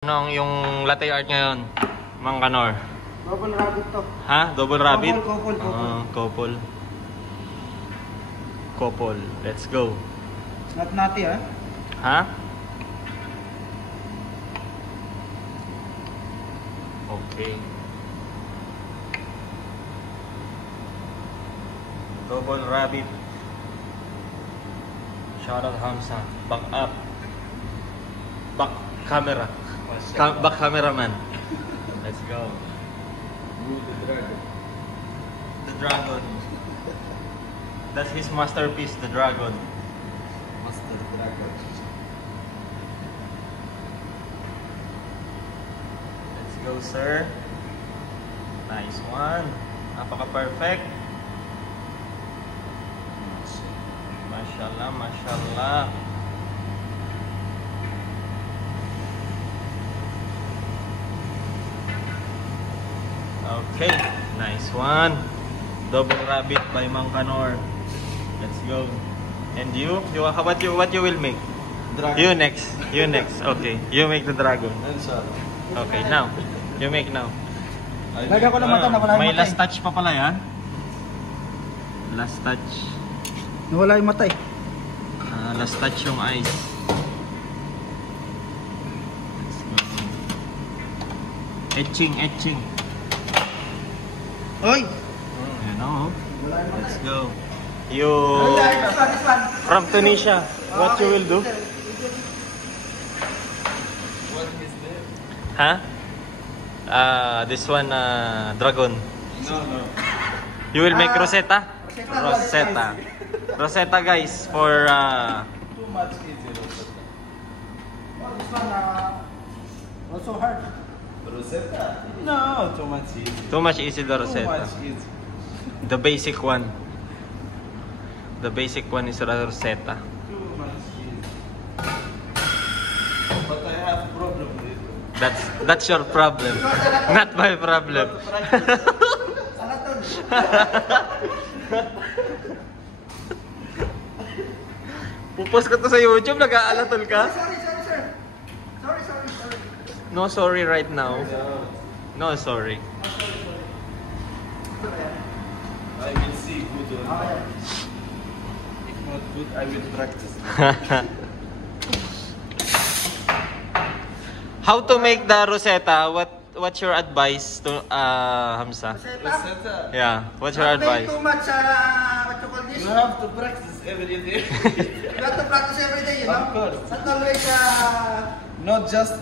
Ano yung latte art ngayon, Mang Kanor? Double rabbit to. Ha? Double rabbit? Couple. Couple. Let's go. Not nutty, ha? Ha? Okay. Double rabbit. Shout out Hamza. Back up. Back camera. Back cameraman. Let's go. The dragon. The dragon. That's his masterpiece, the dragon. Master dragon. Let's go, sir. Nice one. Napaka-perfect. Mashallah, mashallah. Okay, nice one. Double rabbit by Mang Kanor. Let's go. And you? What you will make? Dragon. You next. You next. Okay, you make the dragon. Inshallah. Okay, now. You make now. Lagyan ko ng mata, nawala yung May mata. last touch pa pala yan. Last touch. Nawala yung mata eh. Last touch yung eyes. Let's go. Etching. Oy! You know. Let's go. You This one. from Tunisia. What you will do? What is there? Huh? This one, dragon. No. You will make Rosetta? Rosetta. Rosetta, guys, for Too much easy, Rosetta. Oh, this one, also hard. Rosetta? No, too much easy. too much easy the Too Rosetta. much easy. The basic one. The basic one is Rosetta. Too much easy. But I have problem with it. That's your problem, not my problem. Pupos ko to sa YouTube, nag-aalatol ka? Sorry, sir. Sorry. No sorry right now. No sorry. I will see good or not. If not good, I will practice. How to make the Rosetta? What's your advice to Hamza? Rosetta? Yeah, what's your Not advice? too much, what you call this? You have to practice every day. You have to practice every day, you know? Of course. Not always, Not just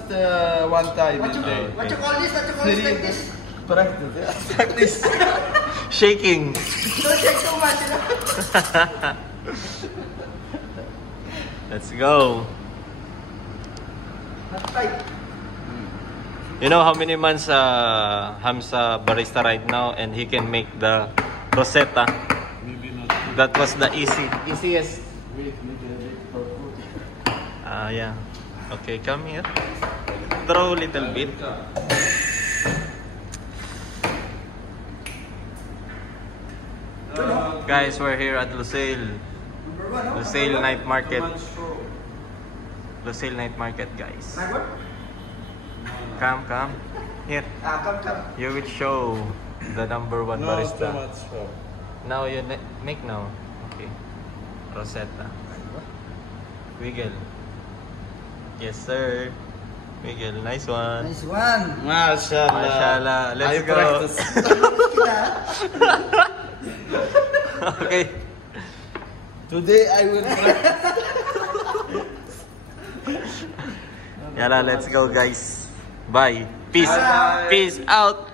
one time what a you day. call this? Like this? Practice. Yeah. Practice. Shaking. Don't shake too much, you know? Let's go. Not tight. You know how many months Hamza barista right now, and he can make the Rosetta. Maybe not. That was the easiest. Wait, maybe a bit for food. Yeah. Okay, come here. Throw a little bit. Guys, we're here at Lusail. Number one, no? Lusail Night Market. Too much show. Lusail Night Market, guys. Number? Come. Here. Come. You will show the number one No, too barista. much show. Now you make now. Okay. Rosetta. Wiggle. Yes, sir. Wiggle. Nice one. Nice one. Mashallah. Mashallah. Let's I go. practice. Okay. Today I will practice. Yala, let's go, guys. Bye. Peace. Bye. Peace out.